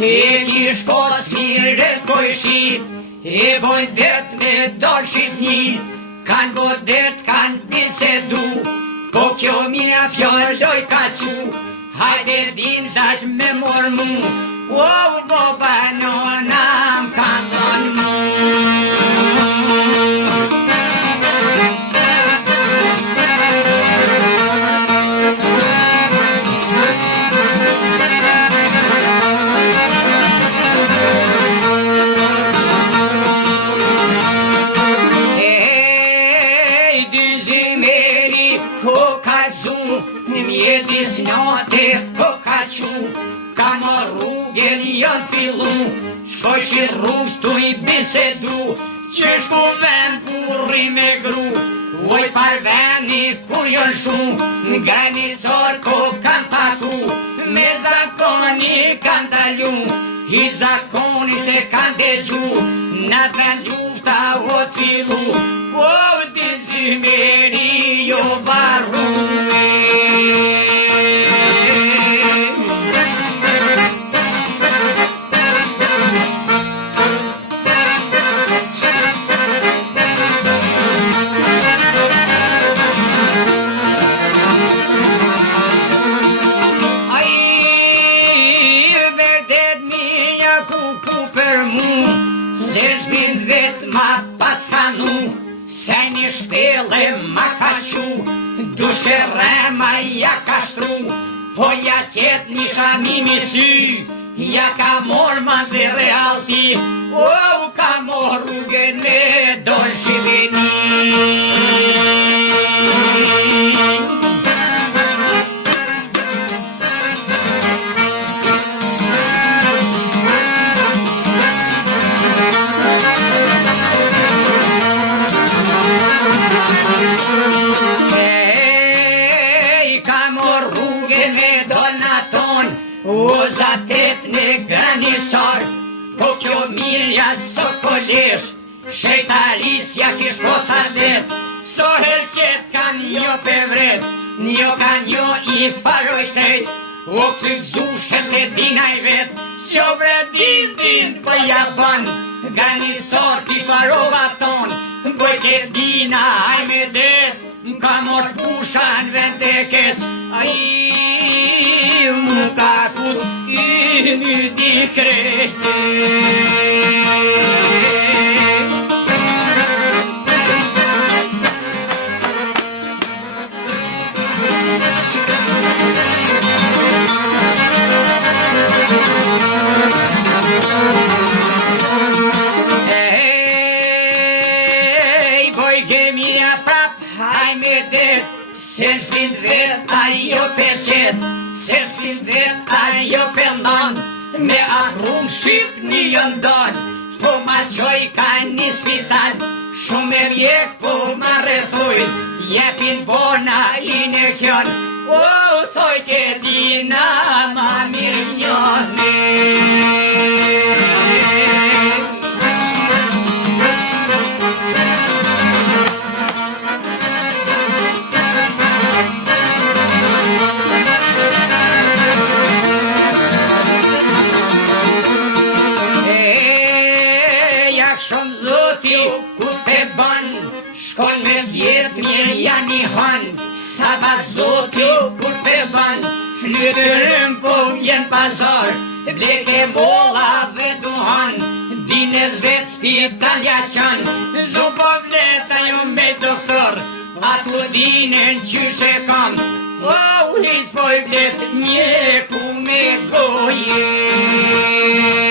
E kish pos mire kojshi, e bojnë det me dalë shqipni, kanë bodet, kanë bisedu, po kjo mija fjolloj ka qu, hajde din tash me mor mu, wow, boba nonam kanë don mu. Mjedis note po ka qu, ka më rrugën janë fillu, shkoj që rrugës tu I bisedu, që shku ven kurri me gru, oj farveni kur janë shu, në granicor ko kanë taku, me zakoni kanë dalu, I zakoni se kanë degju, në të ven lufta o t'filu, o dizimeri jo varru. Se një shpele ma ka qu, dushe rema ja ka shtru, po ja qet një shamimi sy, ja ka mor ma të realti, o ka mor rrugën me dol shqipeni. O zatet në granicor, po kjo mirja sokolesh, shejtarisja kish posa vet, sohel qet kan njo pevret, njo kan njo I faroj tejt, o këtë gzushet e dinaj vet, qo vre din po ja ban, granicor ti farova ton, bëjt e dina hajme det, m'ka mor pusha në vend e kec, mu ka kut I një di krejte. Ej, boj gemija prap, hajme det, se shvin vet ajo peqet, se shvin vet ajo pëndon, me akrum shqip një jëndon, po ma qoj ka një spital, shumë e mjek po ma rrethuj, jepin bona injekcion, o thoj ke dina ma mirë njone. Shumë zoti ku te ban, shkon me vjet mirë janë I han, sabat zoti ku te ban, flytërëm po vjen pazar, bleke bolla dhe duhan, dinez vet spital ja qan, zupo vleta ju me doktor, atu dinen qyshe kam, o hiq po I vlet mjeku me goje.